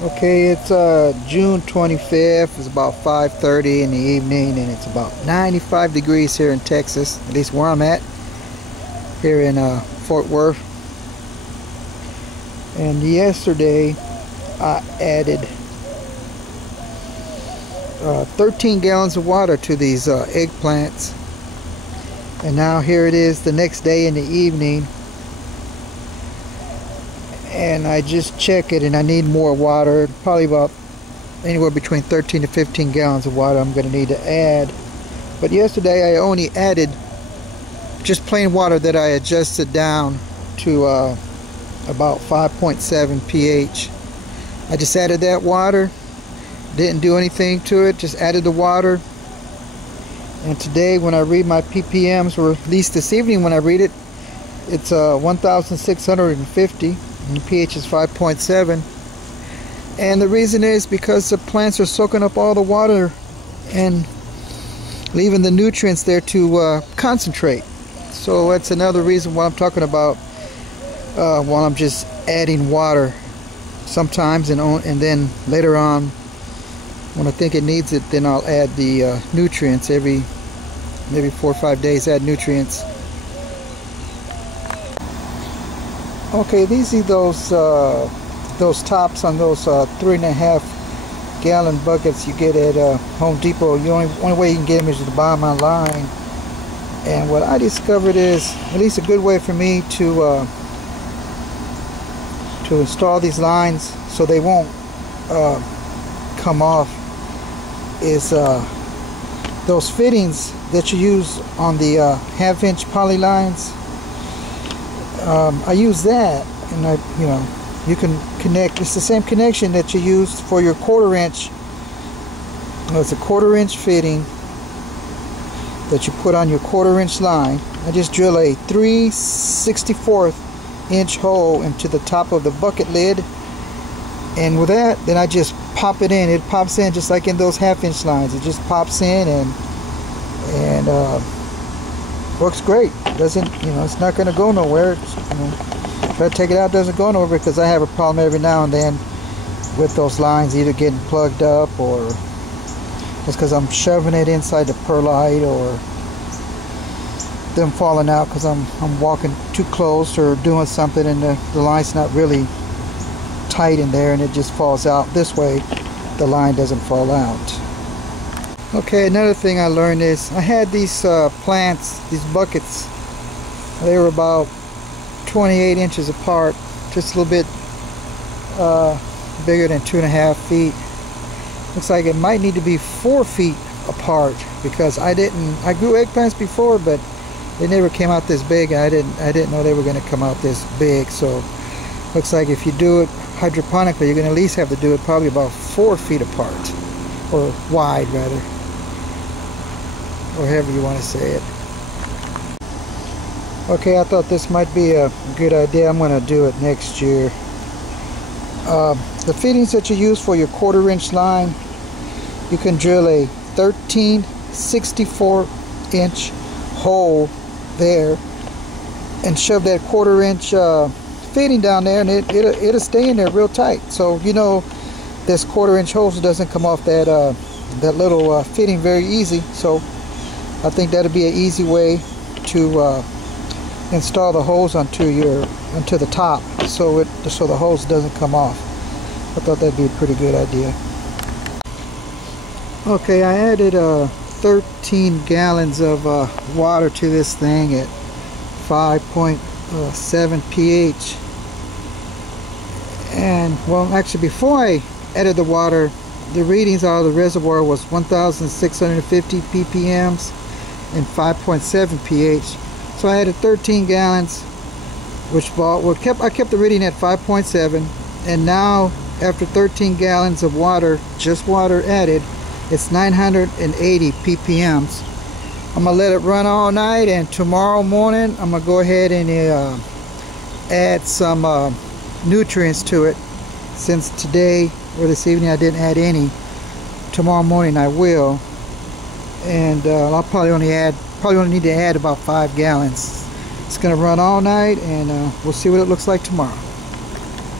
Okay, it's June 25th. It's about 5:30 in the evening, and it's about 95 degrees here in Texas, at least where I'm at, here in Fort Worth. And yesterday I added 13 gallons of water to these eggplants, and now here it is the next day in the evening, and I just check it and I need more water. Probably about anywhere between 13 to 15 gallons of water I'm going to need to add. But yesterday I only added just plain water that I adjusted down to about 5.7 pH. I just added that water, didn't do anything to it, just added the water. And today when I read my ppms, or at least this evening when I read it, it's 1,650 and the pH is 5.7. and the reason is because the plants are soaking up all the water and leaving the nutrients there to concentrate. So that's another reason why I'm talking about while I'm just adding water sometimes, and then later on when I think it needs it, then I'll add the nutrients every maybe 4 or 5 days, add nutrients. Okay, these are those tops on those 3.5 gallon buckets you get at Home Depot. The only way you can get them is to buy them online. And what I discovered is, at least a good way for me to install these lines so they won't come off, is those fittings that you use on the 1/2-inch poly lines. I use that, and you can connect. It's the same connection that you use for your 1/4 inch. It's a 1/4 inch fitting that you put on your 1/4 inch line. I just drill a 3/64 inch hole into the top of the bucket lid, and with that, then I just pop it in. It pops in just like in those 1/2 inch lines. It just pops in and works great. Doesn't, it's not going to go nowhere. If I take it out, it doesn't go nowhere, because I have a problem every now and then with those lines either getting plugged up, or it's because I'm shoving it inside the perlite, or them falling out because I'm walking too close or doing something and the line's not really tight in there and it just falls out. This way the line doesn't fall out. Okay, another thing I learned is I had these plants, these buckets. They were about 28 inches apart, just a little bit bigger than 2.5 feet. Looks like it might need to be 4 feet apart, because I grew eggplants before, but they never came out this big. I didn't know they were going to come out this big. So looks like if you do it hydroponically, you're going to at least have to do it probably about 4 feet apart, or wide rather, or however you want to say it. Okay, I thought this might be a good idea. I'm going to do it next year. The fittings that you use for your 1/4 inch line, you can drill a 13/64 inch hole there and shove that 1/4 inch fitting down there, and it'll stay in there real tight. So this 1/4 inch hole doesn't come off that little fitting very easy. So I think that'll be an easy way to install the hose onto the top, so the hose doesn't come off. I thought that'd be a pretty good idea. Okay, I added 13 gallons of water to this thing at 5.7 pH. And well, actually, before I added the water, the readings out of the reservoir was 1,650 ppms and 5.7 pH. So I added 13 gallons, I kept the reading at 5.7, and now after 13 gallons of water, just water added, it's 980 ppms. I'm gonna let it run all night, and tomorrow morning I'm gonna go ahead and add some nutrients to it. Since today or this evening I didn't add any, tomorrow morning I will, and I'll probably only need to add about 5 gallons. It's gonna run all night, and we'll see what it looks like tomorrow.